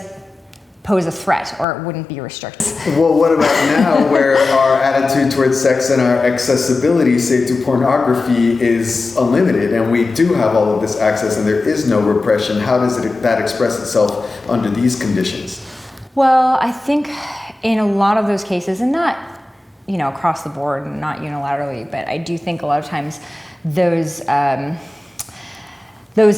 pose a threat, or it wouldn't be restricted. Well, what about now where our attitude towards sex and our accessibility, say, to pornography is unlimited, and we do have all of this access and there is no repression? How does that express itself under these conditions? Well, I think in a lot of those cases, and not, across the board and not unilaterally, but I do think a lot of times those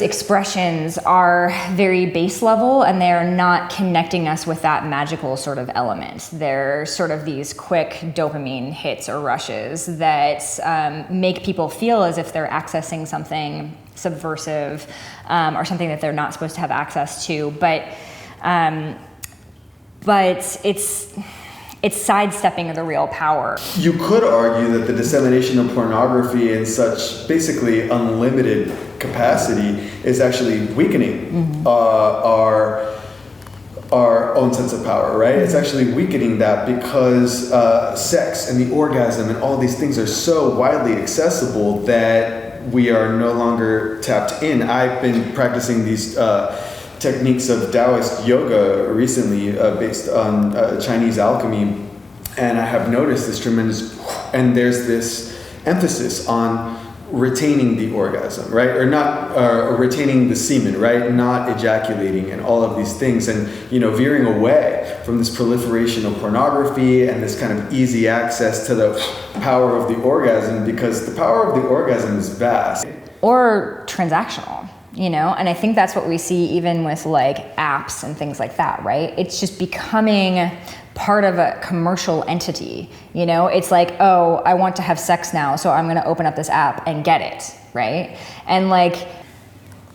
expressions are very base level, and they're not connecting us with that magical sort of element. They're sort of these quick dopamine hits or rushes that make people feel as if they're accessing something subversive or something that they're not supposed to have access to. But it's sidestepping the real power. You could argue that the dissemination of pornography in such basically unlimited capacity is actually weakening our own sense of power, right? It's actually weakening that because sex and the orgasm and all these things are so widely accessible that we are no longer tapped in. I've been practicing these techniques of Taoist yoga recently based on Chinese alchemy, and I have noticed this tremendous, and there's this emphasis on retaining the orgasm, right? Or not, or retaining the semen, right? Not ejaculating and all of these things, and veering away from this proliferation of pornography and this kind of easy access to the power of the orgasm, because the power of the orgasm is vast. Or transactional. And I think that's what we see even with like apps and things like that, right? It's just becoming part of a commercial entity. It's like, oh, I want to have sex now, so I'm going to open up this app and get it, right? And like,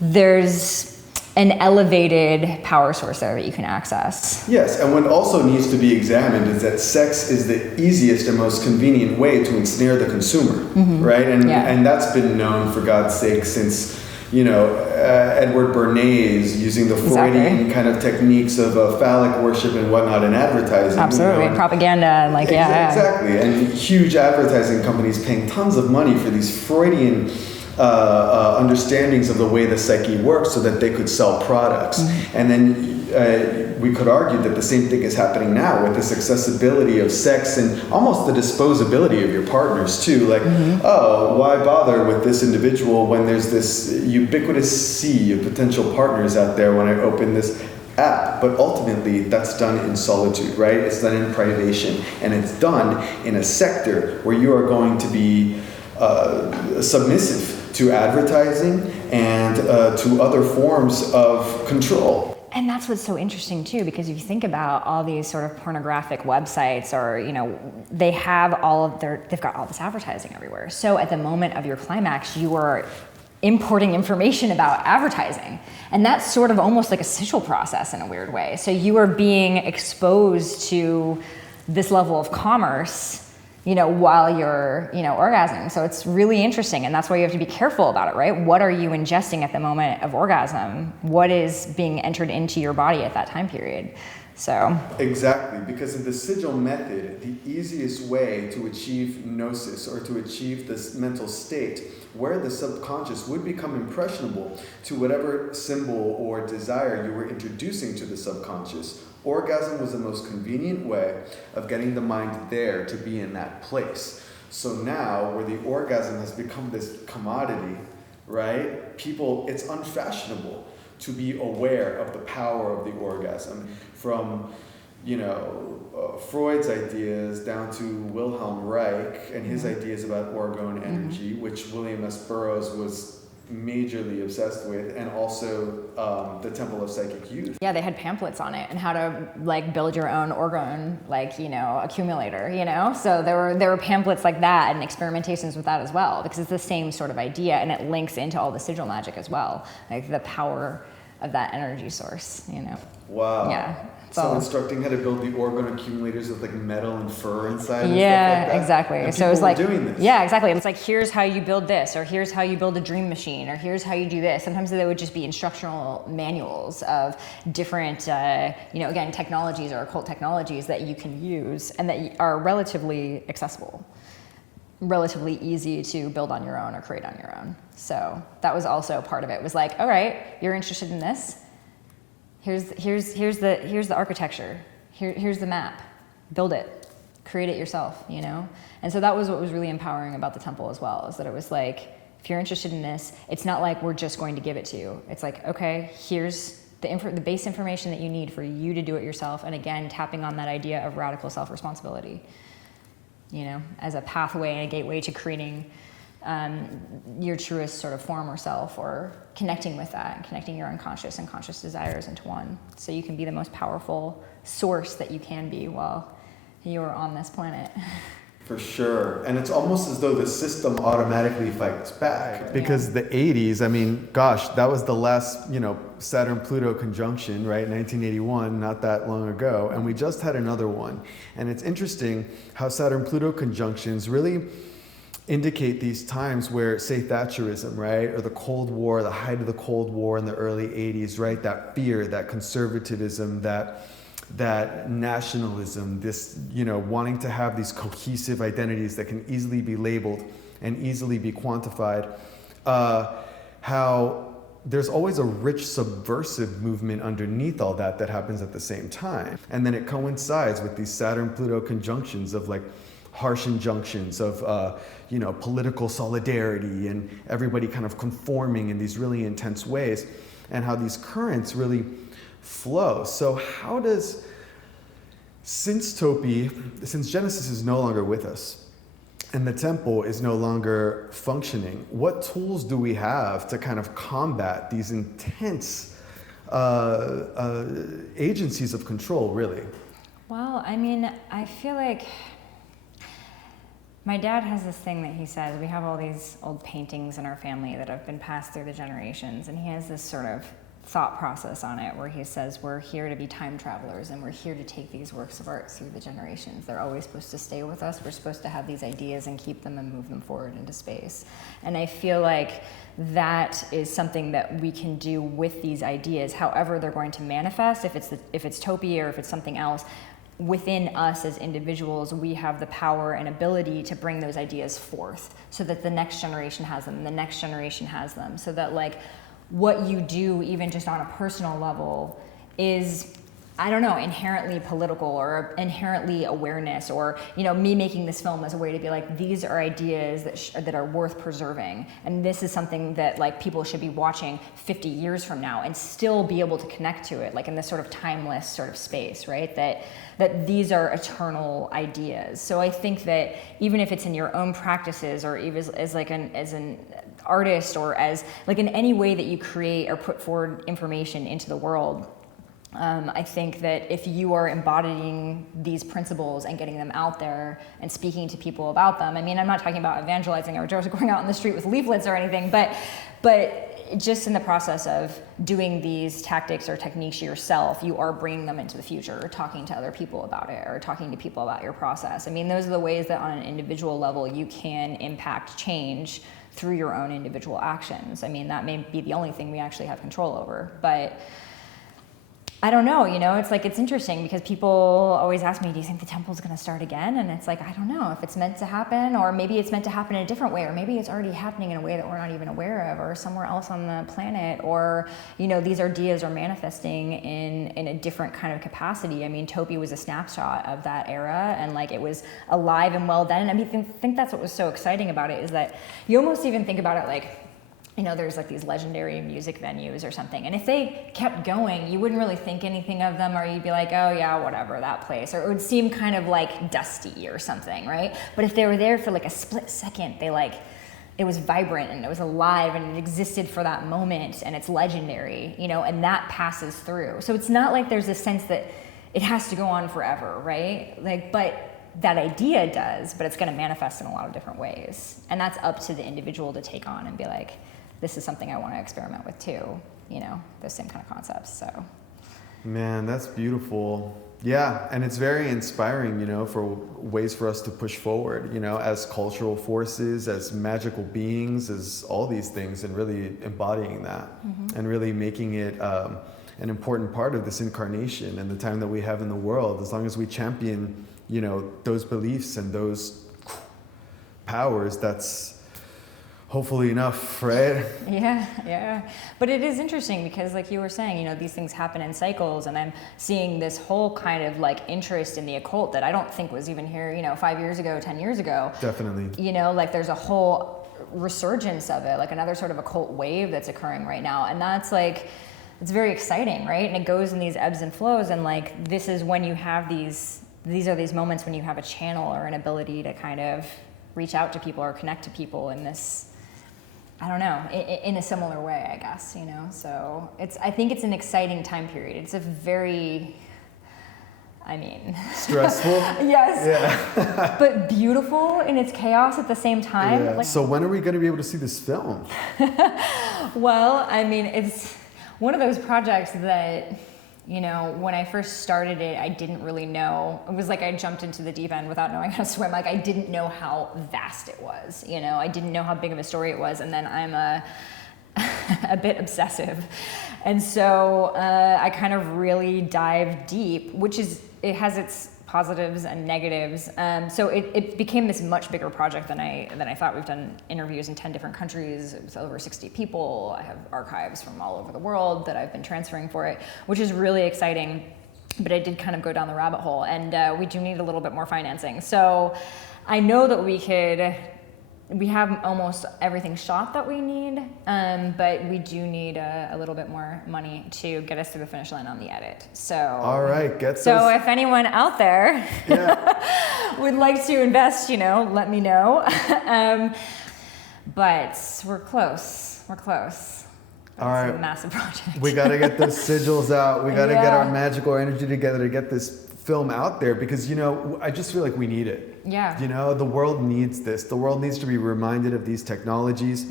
there's an elevated power source there that you can access. Yes, and what also needs to be examined is that sex is the easiest and most convenient way to ensnare the consumer, right? And that's been known, for God's sake, since Edward Bernays using the Freudian kind of techniques of phallic worship and whatnot in advertising. Absolutely, propaganda and like, Exactly, and huge advertising companies paying tons of money for these Freudian understandings of the way the psyche works so that they could sell products. And then we could argue that the same thing is happening now with this accessibility of sex and almost the disposability of your partners too. Like, oh, why bother with this individual when there's this ubiquitous sea of potential partners out there when I open this app? But ultimately, that's done in solitude, right? It's done in privation, and it's done in a sector where you are going to be submissive to advertising and to other forms of control. And that's what's so interesting too, because if you think about all these sort of pornographic websites, or they've got all this advertising everywhere. So at the moment of your climax, you are importing information about advertising, and that's sort of almost like a sigil process in a weird way. So you are being exposed to this level of commerce while you're, orgasming. So it's really interesting, and that's why you have to be careful about it, right? What are you ingesting at the moment of orgasm? What is being entered into your body at that time period? So exactly, because in the sigil method, the easiest way to achieve gnosis, or to achieve this mental state where the subconscious would become impressionable to whatever symbol or desire you were introducing to the subconscious, orgasm was the most convenient way of getting the mind there to be in that place. So now, where the orgasm has become this commodity, right? It's unfashionable to be aware of the power of the orgasm, from Freud's ideas down to Wilhelm Reich and his ideas about orgone energy, which William S. Burroughs was majorly obsessed with, and also the Temple of Psychic Youth. Yeah, they had pamphlets on it and how to build your own orgone accumulator, So there were pamphlets like that and experimentations with that as well, because it's the same sort of idea, and it links into all the sigil magic as well, like the power of that energy source, Wow. Yeah. So instructing how to build the orgone accumulators with metal and fur inside. And yeah, stuff like that. exactly. And so it's like doing this. Yeah, exactly. It's like, here's how you build this, or here's how you build a dream machine, or here's how you do this. Sometimes they would just be instructional manuals of different, again, technologies or occult technologies that you can use and that are relatively accessible. relatively easy to build on your own or create on your own. So that was also part of it. It was like, all right, you're interested in this. Here's the architecture. Here's the map. Build it. Create it yourself, you know? And so that was what was really empowering about the temple as well, is that it was like, if you're interested in this, it's not like we're just going to give it to you. It's like, okay, here's the base information that you need for you to do it yourself. And again, tapping on that idea of radical self-responsibility, you know, as a pathway and a gateway to creating your truest sort of form or self, or connecting with that and connecting your unconscious and conscious desires into one, so you can be the most powerful source that you can be while you're on this planet. For sure. And it's almost as though the system automatically fights back, because the 80s, I mean, gosh, that was the last, you know, Saturn-Pluto conjunction, right? 1981, not that long ago. And we just had another one. And it's interesting how Saturn-Pluto conjunctions really indicate these times where, say, Thatcherism, right? Or the Cold War, the height of the Cold War in the early 80s, right? That fear, that conservatism, that nationalism, this, you know, wanting to have these cohesive identities that can easily be labeled and easily be quantified, how there's always a rich subversive movement underneath all that happens at the same time. And then it coincides with these Saturn-Pluto conjunctions of like harsh injunctions of, you know, political solidarity and everybody kind of conforming in these really intense ways, and how these currents really flow. So how does, since Genesis is no longer with us and the temple is no longer functioning, what tools do we have to kind of combat these intense agencies of control, really? Well, I mean, I feel like my dad has this thing that he says, we have all these old paintings in our family that have been passed through the generations, and he has this sort of thought process on it where he says, we're here to be time travelers, and we're here to take these works of art through the generations. They're always supposed to stay with us. We're supposed to have these ideas and keep them and move them forward into space. And I feel like that is something that we can do with these ideas, however they're going to manifest, if it's Topi or if it's something else. Within us as individuals, we have the power and ability to bring those ideas forth so that the next generation has them, and the next generation has them, so that like what you do, even just on a personal level, is, I don't know, inherently political or inherently awareness, or, you know, me making this film as a way to be like, these are ideas that are worth preserving, and this is something that like people should be watching 50 years from now and still be able to connect to it, like in this sort of timeless sort of space, right? That these are eternal ideas. So I think that even if it's in your own practices, or even as an artist, or as like in any way that you create or put forward information into the world, I think that if you are embodying these principles and getting them out there and speaking to people about them, I mean, I'm not talking about evangelizing or just going out on the street with leaflets or anything, but just in the process of doing these tactics or techniques yourself, you are bringing them into the future, or talking to other people about it, or talking to people about your process. I mean, those are the ways that on an individual level you can impact change through your own individual actions. I mean, that may be the only thing we actually have control over, but I don't know, you know, it's like, it's interesting because people always ask me, do you think the temple's going to start again? And it's like, I don't know if it's meant to happen, or maybe it's meant to happen in a different way, or maybe it's already happening in a way that we're not even aware of, or somewhere else on the planet, or, you know, these ideas are manifesting in a different kind of capacity. I mean, Topi was a snapshot of that era, and like it was alive and well then. I mean, I think that's what was so exciting about it, is that you almost even think about it like, you know, there's like these legendary music venues or something, and if they kept going, you wouldn't really think anything of them, or you'd be like, oh yeah, whatever, that place, or it would seem kind of like dusty or something, right? But if they were there for like a split second, it was vibrant and it was alive and it existed for that moment, and it's legendary, you know, and that passes through. So it's not like there's a sense that it has to go on forever, right? Like, but that idea does, but it's going to manifest in a lot of different ways, and that's up to the individual to take on and be like, this is something I want to experiment with too, you know, those same kind of concepts. So, man, that's beautiful. Yeah, and it's very inspiring, you know, for ways for us to push forward, you know, as cultural forces, as magical beings, as all these things, and really embodying that, and really making it an important part of this incarnation and the time that we have in the world, as long as we champion, you know, those beliefs and those powers, that's hopefully enough, right? Yeah. But it is interesting because, like you were saying, you know, these things happen in cycles, and I'm seeing this whole kind of like interest in the occult that I don't think was even here, you know, 5 years ago, 10 years ago. Definitely. You know, like there's a whole resurgence of it, like another sort of occult wave that's occurring right now. And that's like, it's very exciting, right? And it goes in these ebbs and flows. And like, this is when you have these are these moments when you have a channel or an ability to kind of reach out to people or connect to people in this, I don't know, in a similar way, I guess, you know? So I think it's an exciting time period. It's a very, I mean... Stressful? Yes. Yeah. But beautiful in its chaos at the same time. Yeah. Like, so when are we going to be able to see this film? well, I mean, it's one of those projects that, you know, when I first started it, I didn't really know. It was like I jumped into the deep end without knowing how to swim. Like, I didn't know how vast it was, you know? I didn't know how big of a story it was. And then I'm a bit obsessive. And so I kind of really dive deep, which is, it has its positives and negatives. So it became this much bigger project than I thought. We've done interviews in 10 different countries with over 60 people. I have archives from all over the world that I've been transferring for it, which is really exciting. But I did kind of go down the rabbit hole, and we do need a little bit more financing. So I know that we have almost everything shot that we need, but we do need a little bit more money to get us to the finish line on the edit. So, all right, so if anyone out there would like to invest, you know, let me know. But we're close. All right. It's a massive project. We got to get those sigils out. We got to get our magical energy together to get this film out there, because, you know, I just feel like we need it. Yeah. You know, the world needs this. The world needs to be reminded of these technologies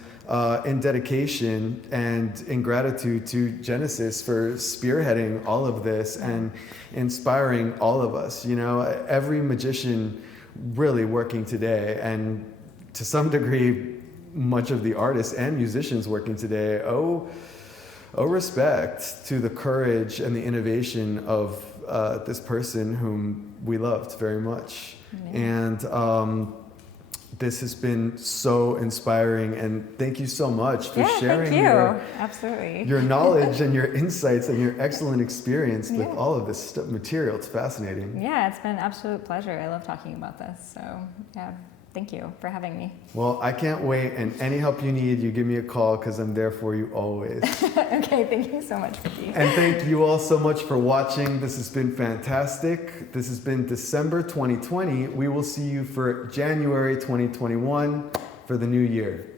in dedication and in gratitude to Genesis for spearheading all of this and inspiring all of us. You know, every magician really working today, and to some degree, much of the artists and musicians working today owe respect to the courage and the innovation of this person whom we loved very much. And this has been so inspiring, and thank you so much for sharing your knowledge and your insights and your excellent experience with all of this material. It's fascinating. Yeah, it's been an absolute pleasure. I love talking about this. So yeah, thank you for having me. Well, I can't wait, and any help you need, you give me a call, because I'm there for you always. Okay, thank you so much, Vicky. And thank you all so much for watching. This has been fantastic. This has been December 2020. We will see you for January 2021 for the new year.